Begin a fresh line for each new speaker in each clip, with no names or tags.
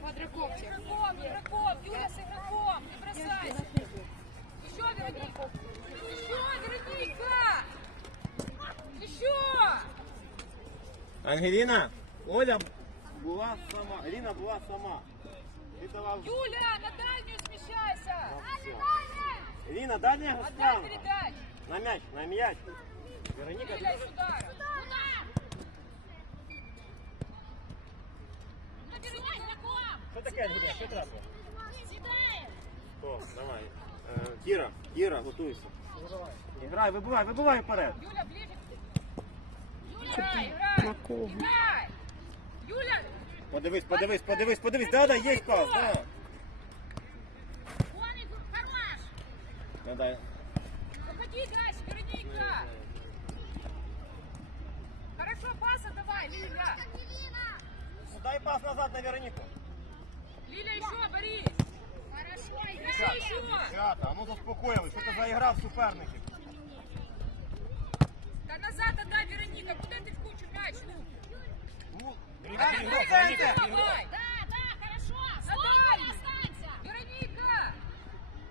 Квадрокоптер.
Игроком, игроком, Юля с игроком, не бросайся. Еще, Вероника. Еще, Вероника. Еще.
Ангеліна, Оля була сама, Еліна була сама. Ти давав
Юля, на дальнюю смещайся.
Еліна, дай мені
Отдай
Руслану.
передач.
На м'яч, на м'яч. Вероніка,
Юля,
ти
из
Що таке, Ангеліна? Що трапило? Хто? Давай. Е, Кіра, Кіра, готуйся. Іграй, вибивай, вибивай вперед.
Юля, ближе. Играй, играй. Играй. Юля,
Подивись, подивись, подивись, подивись. Да, да, є пас, да. Да, да.
Уходи дальше, Вероника. Хорошо, паса давай, Лиля.
Дай пас назад на Вероніку.
Лиля, еще, Борис. Хорошо, играй
Дівчата,
еще.
дівчата, а ну заспокоїли, що ти заіграв суперників.
Да назад отдай, Вероника. Куда ты в кучу мяч?
Ну,
Давай,
Вероніка,
давай,
Вероніка,
давай.
Да, да, хорошо.
Отдай.
Стой, не останься.
Вероника.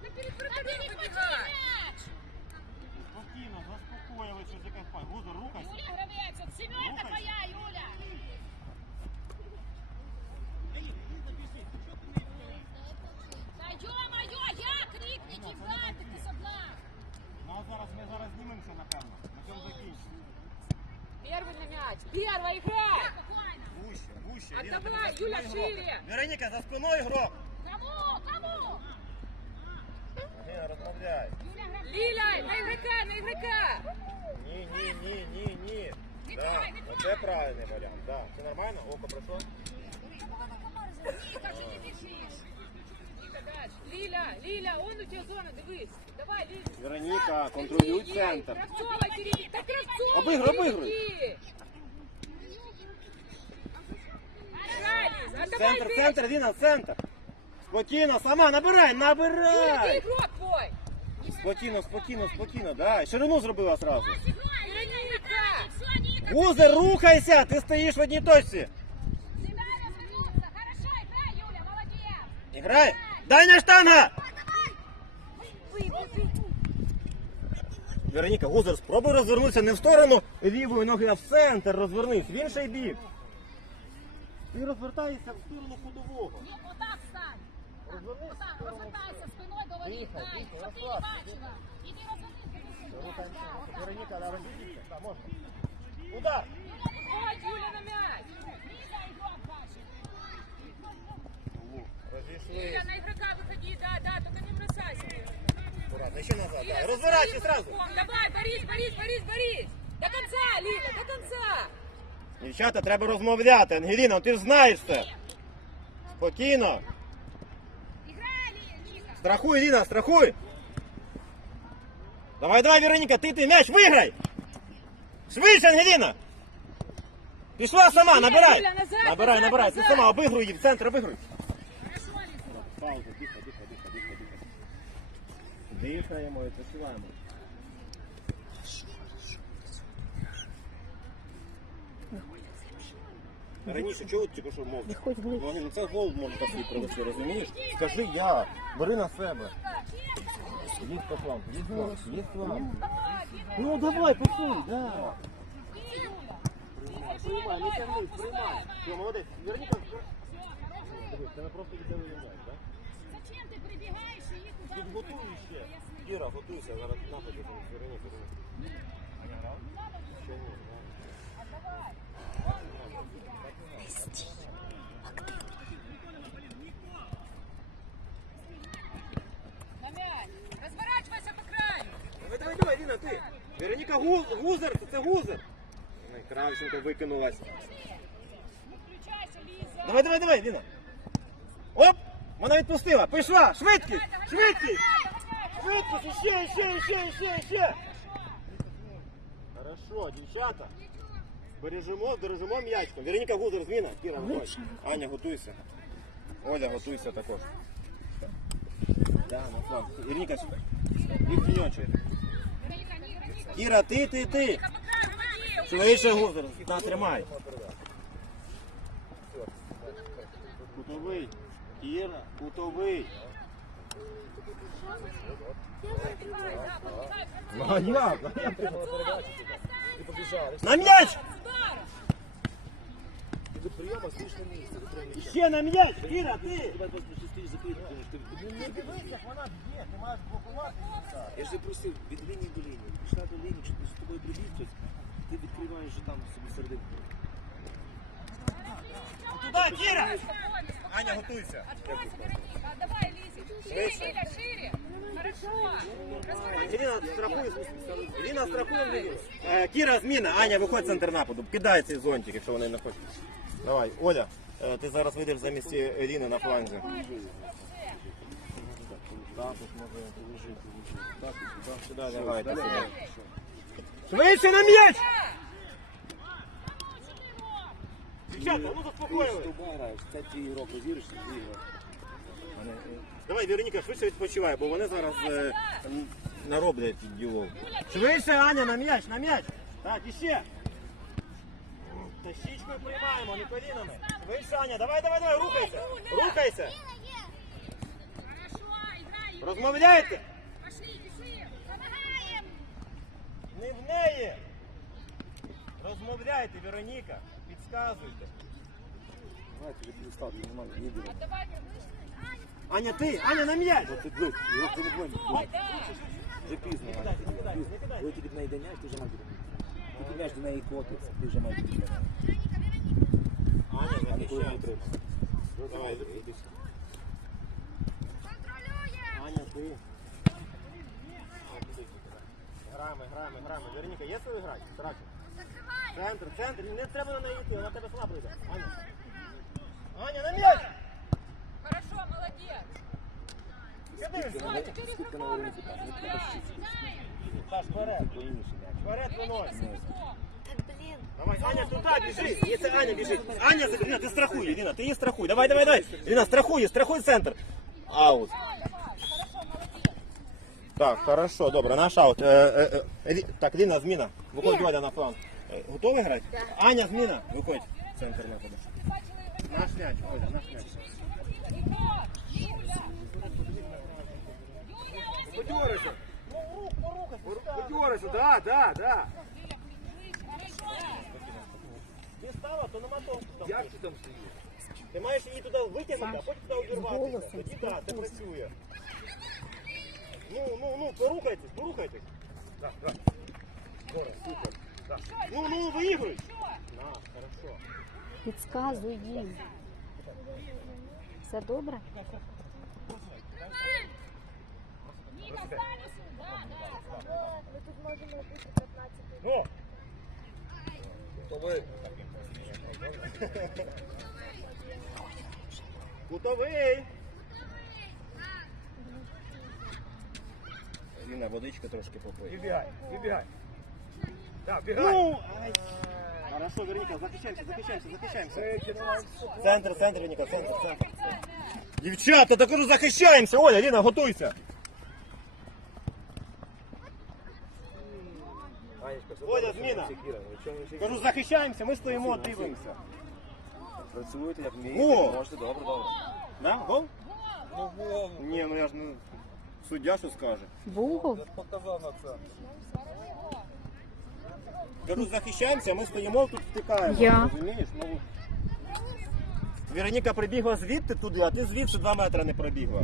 Ты перед
Да
вратарем
перехвати
выбегай.
мяч.
Спокійно, заспокоїли, що якась пай. Гузо, рухайся.
Юля гравець, от семерка
Рухайся.
твоя, Юля.
зараз ми зараз знімемося, напевно. На цьому закінчимо.
Первый на мяч. Первый, играй.
Гуще, гуще.
А
Ліна,
давай,
тебе за
Юля,
спиною грок.
шире.
Вероніка, за спиною грок.
Кому, кому?
Ліна, розмовляй.
Юля гравець.
Лиля, на игрока, на игрока.
Ні, ні, ні, ні, ні.
Не
Да,
трогай, не
оце правильний варіант. Да. Це нормально? Око пройшло?
Ника, же не бежишь. Ника, дальше. Лиля, Лиля, он у тебя зона, дивись. Давай, Лиля.
Вероніка, контролюй
Ей,
центр.
Кравцова, перейди. Да Кравцова,
Обыгрывай,
перейди.
обыгрывай.
Играй, Лиз, а давай
Центр,
ты.
центр, Ліна, центр. Спокійно, сама, набирай,
Лиля,
набирай.
ты игрок твой.
Спокійно, спокійно, спокійно. Да. Ширину зробила сразу.
Вероника.
Все, Ника,
Гузер, рухайся, ти стоїш в одній точці.
тебя развернуться. Хорошо, играй, Молодец.
Іграй. Штанга. Вероніка, Гузер, спробуй розвернутися не в сторону лівої ноги, а в центр розвернись, в інший бік. Ти розвертаєшся в сторону ходового.
Нет, вот так встань. Так,
Розвернись в
так,
сторону.
розвертайся
Тихо,
дай,
тихо,
щоб ти не
розслабся.
бачила. Іди так.
Вероніка, можна. Удар.
Ой, Юля на мяч.
Ліза, ігрок бачить.
Юля, на игрока выходи, да, да, только не бросайся.
Аккуратно, ще назад. Да.
со
сразу.
Давай, Борис, Борис, Борис, Борис. До конца, Лиля, до конца.
Дівчата, треба розмовляти. Ангеліна, ти ж знаєш це. Спокійно. Страхуй, Ліна, страхуй. Давай, давай, Вероніка, ти ти м'яч виграй. Швидше, Ангеліна. Пішла сама, набирай. Набирай, набирай. Ти сама обигруй її, в центр обигруй. Пауза, тихо, тихо, тихо, тихо, тихо. Дихаємо і посилаємо. Раніше чого ти тільки що мовчиш? Вони ну, це гол може такий провести, розумієш? Скажи я, бери на себе. Їдь по флангу, їдь фланг, їдь. Ну давай, посуй, да. Приймай, не тягнись, приймай. Все, молодець. Вероніка, дивись, тебе просто віддали м'яч, так?
Зачем ти прибігаєш і їх туди
Підготуй ще. Кіра, готуйся, зараз нападі там Вероніка. А не грав? Грав.
На мяч. Разворачивайся по краю.
Давай, давай, давай, Ліна, ти. Вероніка Гу- Гузер, це Гузер. Ой, Кравченко викинулась.
Не включайся, Лиза.
Давай, давай, давай, Ліна. Вона відпустила. Пішла. Швидкість! Швидкість! Швидкість! Ще, ще, ще, ще, ще. Хорошо, дівчата. Бережемо, бережемо м'ячко. Вероніка Гузер, зміна. Кіра, готуйся. Аня, готуйся. Оля, готуйся також. Да, на фланг. Вероніка,
не, Вероника.
Кіра, ти, ти, ти. Швидше Гузер. На, тримай. Кутовий. Кіра, кутовий. Ну, а як?
Ти побіжали.
На м'яч!
Ти до прийома слушне місце. До прийому.
Ще на м'яч! Кіра, ти!
Тебе просто шестиш закрити. Ти
Ну не дивись, як вона б'є, ти маєш блокувати.
Я ж просив від лінії до лінії. Пішла до лінії, чи з тобою прибіг хтось, ти відкриваєш же там собі серединку.
Туди, Кіра! Аня, готуйся.
Откройся, Вероника, отдавай Лизе. Шире, Лиля, шире. Хорошо.
Ірина страхує, Ірина страхує. Е, Кіра, зміна. Аня, виходь в центр нападу. Кидай цей зонтик, якщо вони не хочуть. Давай, Оля, е, ти зараз вийдеш замість Ірини на фланзі. Давай, ти сюди. Швидше на м'яч! Дівчата, ну
Ти
заспокоїли.
граєш, це твій урок, повіриш, це.
Давай, Вероніка, швидше відпочивай, бо вони зараз е, нароблять ділов. Швидше, Аня, на м'яч, на м'яч. Так, іще. Та щічкою приймаємо, не колінами. Швидше, Аня, давай, давай, давай, рухайся. Рухайся. Розмовляйте.
Пошли. Помогаем.
Не в неї. Розмовляйте, Вероніка. Підказуйте.
Давай, тобі перестав, нормально, не дивись.
Отдавай
Аня, ти, Аня, на м'яч.
Ти блок, його ти не блок.
Да.
Вже пізно.
Не кидай, не кидай, не кидай.
Коли ти від неї доняєш, ти вже мав Ти підняєш до неї котиться, ти вже мав
Аня,
А не коли не
захищай.
треба.
Давай,
Іди сюди.
Контролюем.
Аня, ти. Граємо, граємо, граємо. Вероніка, є свою грати? Страшно. Центр, центр. Не треба на неї йти, вона тебе слабо йде. Аня. Аня, на м'яч!
Хорошо, молодец.
Киди,
Скільки на скільки на Вероніку там? Не треба щитися.
Саш, вперед. Давай, Аня, туди біжи. Ні, це Аня біжить. Аня, ти страхуй, Ірина, ти її страхуй. Давай, давай, давай. Ірина, страхуй, страхуй центр. Аут. Так, хорошо, добре, наш аут. Е, е, е, так, Ліна, зміна. Виходь Оля на фланг. Готовий грати? Аня, зміна. Виходь. Центр нападу. Наш м'яч, Оля, наш м'яч. Подергайся. Подергайся, да, да, да. Ти стала, то нема там.
Як ти там стоїш?
Ти маєш її туди витягнути, а потім туди увірватися. Тоді так, це працює. Ну, ну, ну, порухайтесь, порухайтесь. Так, так. Скоро, супер. Ну, ну, виігруй. На, хорошо.
Підказуй їм. Все добре?
Ника, стали сюда.
Ну. Кутовий. Ліна, водички трошки попий.
Вибігай, вибігай. Так,
Ну, ай. Хорошо, Вероніка, захищаємося, захищаємося, захищаємося. Центр, центр, Вероніка, центр, центр. Дівчата, так кажу, захищаємося. Оля, Ліна, готуйся. Оля, зміна. Кажу, захищаємося, ми стоїмо, дивимося.
Працюєте як вмієте,
О!
можете, добре, добре.
Да? Гол? Ні, ну я ж не... Суддя що скаже.
Бугол?
Показав на це.
Кажу, захищаємося, ми стоїмо, тут втикаємо.
Я.
Розумієш? Ну... Вероніка прибігла звідти туди, а ти звідси 2 метри не пробігла.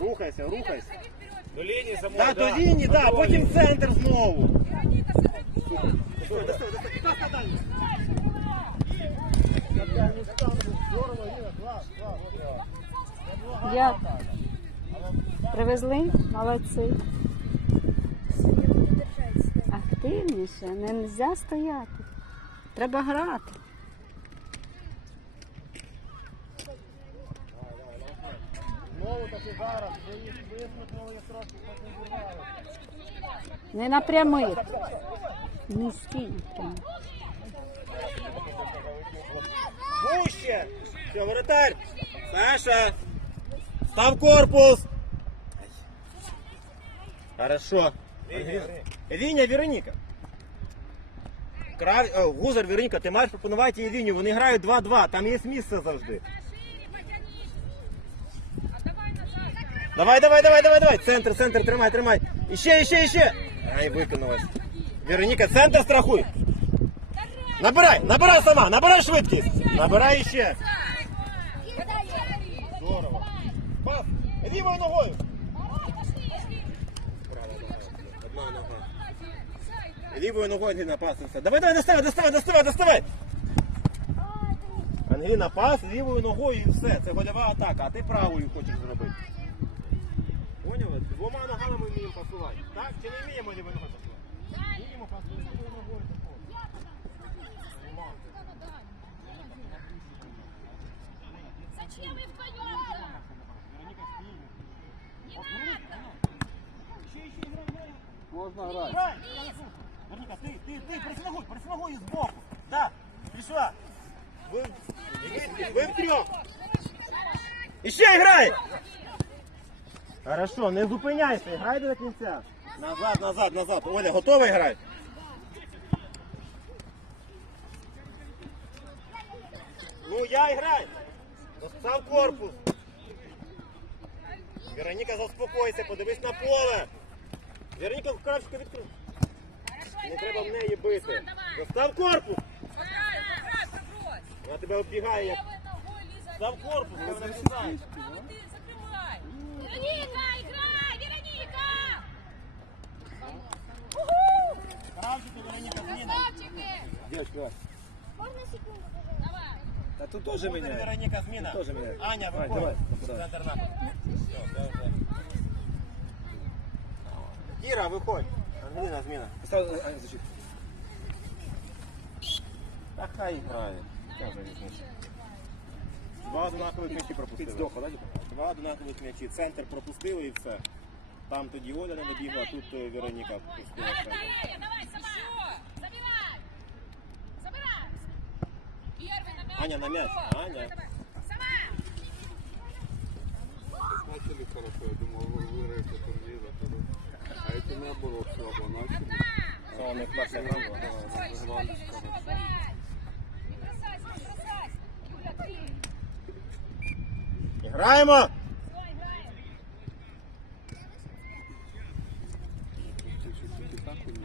Рухайся, рухайся.
До лінії самої,
Да, до лінії, да, потім в центр знову.
Як? Привезли? Молодці. Активніше, не можна стояти. Треба грати. Не напрямих. Не стій прямо.
Вуще! Все, воротарь! Саша! Став корпус! Хорошо. Линя, Вероника. Крав... о, Гузар, Вероніка, ти маєш пропонувати їй лінію. Вони грають 2-2, там є місце завжди.
Давай.
Давай, давай, давай, давай. Центр, центр, тримай, тримай. Іще, іще, іще. Ай, викинулась. Вероніка, центр страхуй. Набирай, набирай сама, набирай швидкість. Набирай іще. Здорово. Пас, лівою ногою. Лівою ногою Ангеліна пас. все. Давай, давай, доставай, доставай, доставай, доставай. Ангеліна пас лівою ногою і все. Це гольова атака, а ти правою хочеш зробити. Поняли? Двома ногами ми вміємо пасувати. Так? Чи не вміємо лівою ногою пасувати? Вміємо пасувати лівою ногою.
Зачем вы вдвоем?
Можна грати. Верніка, ти, ти, ти, присмагуй, присмагуй збоку. Так, пішла. Ви, ви, ви втрьох. Іще грай! Хорошо, не зупиняйся, грай до кінця. Назад, назад, назад. Оля, готовий грати? Ну, я грай. Став корпус. Вероніка, заспокойся, подивись на поле. Вероніка, вкравчика відкрив. Не треба в неї бити. Став корпус.
Сыграй, сыграй, пробрось.
Вона тебе оббігає. як-
Левой ногой, Лиза.
Став корпус, вона не знає.
Правый ты закрывай.
Вероника, играй, Вероника!
Кравчика, Вероніка, зміна.
Красавчики!
Дівчатка,
Можно секунду? Давай.
а тут теж
Супер,
мене.
Вероніка, зміна.
Теж мене.
Аня,
Давай,
виходь.
давай, нападай.
Центр нападу. Все, все, все. Кіра, виходь. Ангеліна, зміна.
Став, Аня, защиту.
Та хай грає. Тоже різниця. Два однакових м'ячі пропустили.
Ти здохла, да, типу?
Два однакових м'ячі. Центр пропустили і все. Там тоді Оля не добігла, а тут е, Вероніка пропустила.
Давай,
центр.
давай, давай, сама! Забирай! Забирай!
Первый на мяч.
Аня на мяч.
проброс.
Аня.
Сама!
Начали хорошо, я думал, вы выиграете турнир, а то- а это наоборот слабо начали.
Ну, у них перша гра була.
Ой, что, Лиля, что, борись! Не бросайся, не бросайся! Юля, ты!
Граємо!
Все, играем!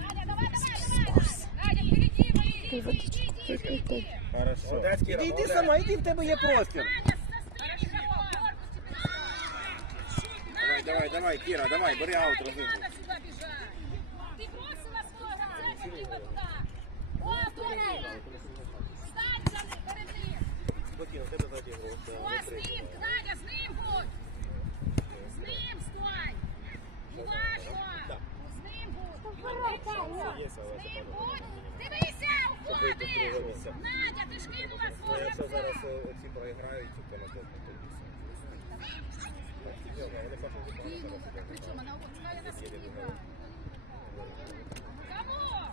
Надя, давай, давай, давай! Надя, впереди, мои!
Ти водичку випити.
Хорошо.
Іди, йди сама, іди, в тебе є простір.
Давай, давай, давай, Кіра, давай, бери аут, розігруй.
О, з ним, Надя, з ним будь! З ним стой! Уважно! З ним будь! З ним будь! Дивися, уходиш! Надя, ти ж кинула свого
Якщо зараз е, ці проіграють, то на то
Причем она вот на себе играет. Кого?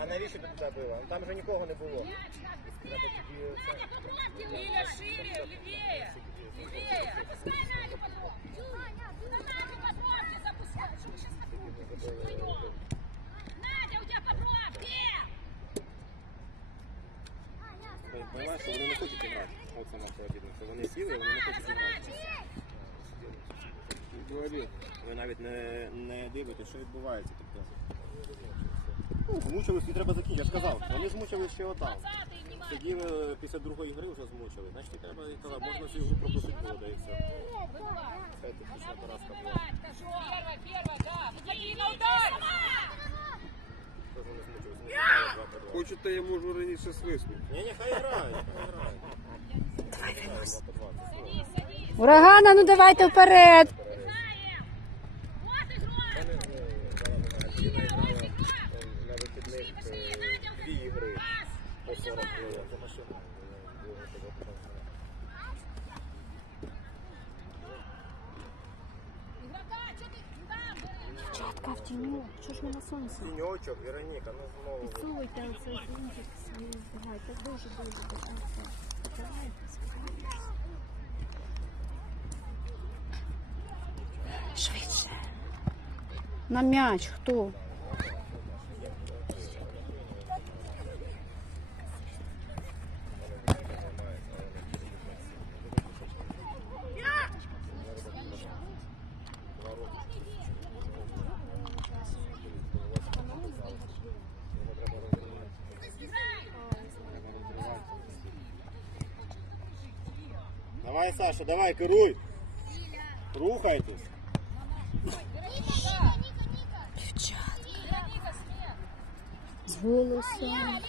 А навіщо ти туди била? Ну, Там вже нікого не було. Треба тоді це.
Надя, попробуйте!
Лиля, шире, левее. Левее.
Запускай Надю потом! Да Надю попробуйте запускай! Что вы сейчас такое? Вдвоем. Надя, у тебя попробуй!
Ти Понимаєш, що вони не хочуть грати. От сама проводить. Що вони сіли, вони не хочуть грати.
Говорит,
Ви навіть не, не дивитесь, що відбувається. Тобто. Змучились і треба закінчити. Я ж сказав, вони змучили ще отам. Сиділи після другої гри вже змучили. Значить, треба я казав, можна всю гру пропустити було, да і все. Це технічна поразка була. Тож вони змучились. Вони грали два по два.
хочете, я можу раніше свиснути.
Ні, ні, хай грають, хай грають. Давай.
Урагана, ну давайте вперед.
Вот игрок!
На вихідних е, дві ігри по 40 хвилин. Це машина.
Игрока, что ты там? Бери.
Чатка в тіньок. Що ж ми на сонці?
Тіньочок, Вероніка, ну знову.
Підсуйте оцей фунтик свій. Давайте дуже дуже до кінця. Давайте, сподіваюся. Швидше. На м'яч хто?
Саша, давай, керуй. Рухайтесь.
З голосом.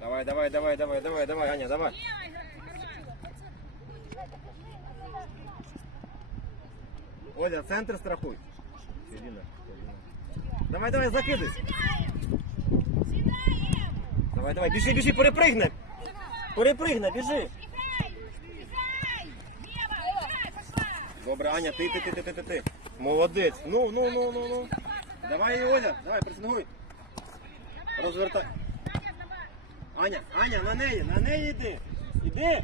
Давай, давай, давай, давай, давай, давай, Аня, давай. Оля, центр страхуй. Давай, давай, закидуй. Давай, давай, біжи, біжи, перепригни. Перепригни, біжи. Добре, Аня, ти, ти, ти, ти, ти, ти. Молодець. Ну, ну, ну, ну, ну. Давай, Оля, давай, пресингуй. Розвертай. Аня, Аня, на неї, на неї йди. Іди.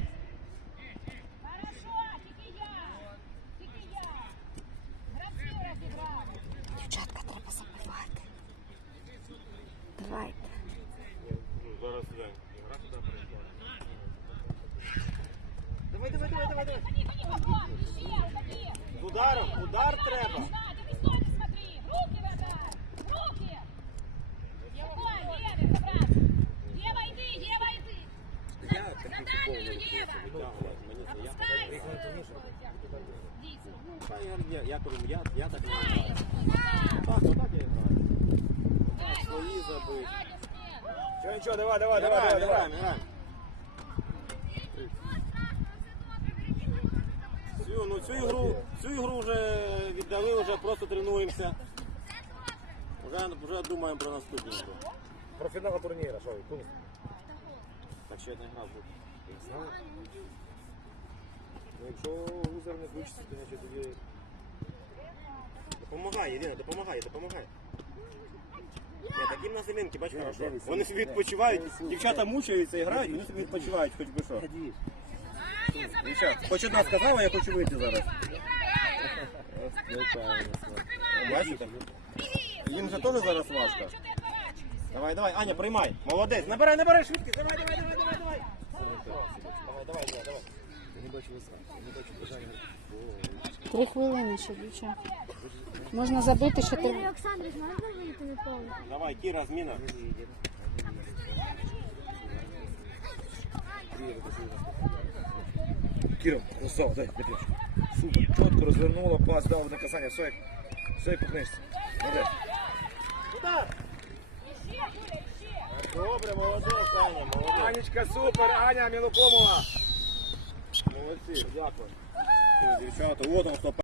думаємо про наступну гру.
Про фінал турніру, що ви, кунг?
Так що я не грав. був.
Не знаю. Ну, якщо лузер не включиться, то значить тоді...
Допомагай, Ірина, допомагай, допомагай. Ні, таким на замінки, бач, хорошо. Вони собі відпочивають, дівчата мучаються і грають, вони собі відпочивають, хоч би що.
Аня, забирай.
Дівчат, хоч одна сказала, я хочу вийти зараз.
Закривай корпусом, закривай.
Бачите? Їм же теж зараз важко. Давай, давай, Аня, приймай. Молодець. Набирай, набирай швидкість. Давай, давай, давай, давай, давай. Давай, давай, давай, давай.
Не бачу бажання.
Три хвилини ще, дівчат. Можна забити, що ти.
Олександр, можна вийти на поле?
Давай, Кіра, зміна.
Кіра, красава, дай, дай ключ. Супер, чітко розвернула, пас, дав на касання, як, все по книжці. Молодець.
Удар. Добре, молодець, Аня, молодець.
Анечка, супер, Аня Мілокомова.
Молодці, дякую. Дівчата, от он хто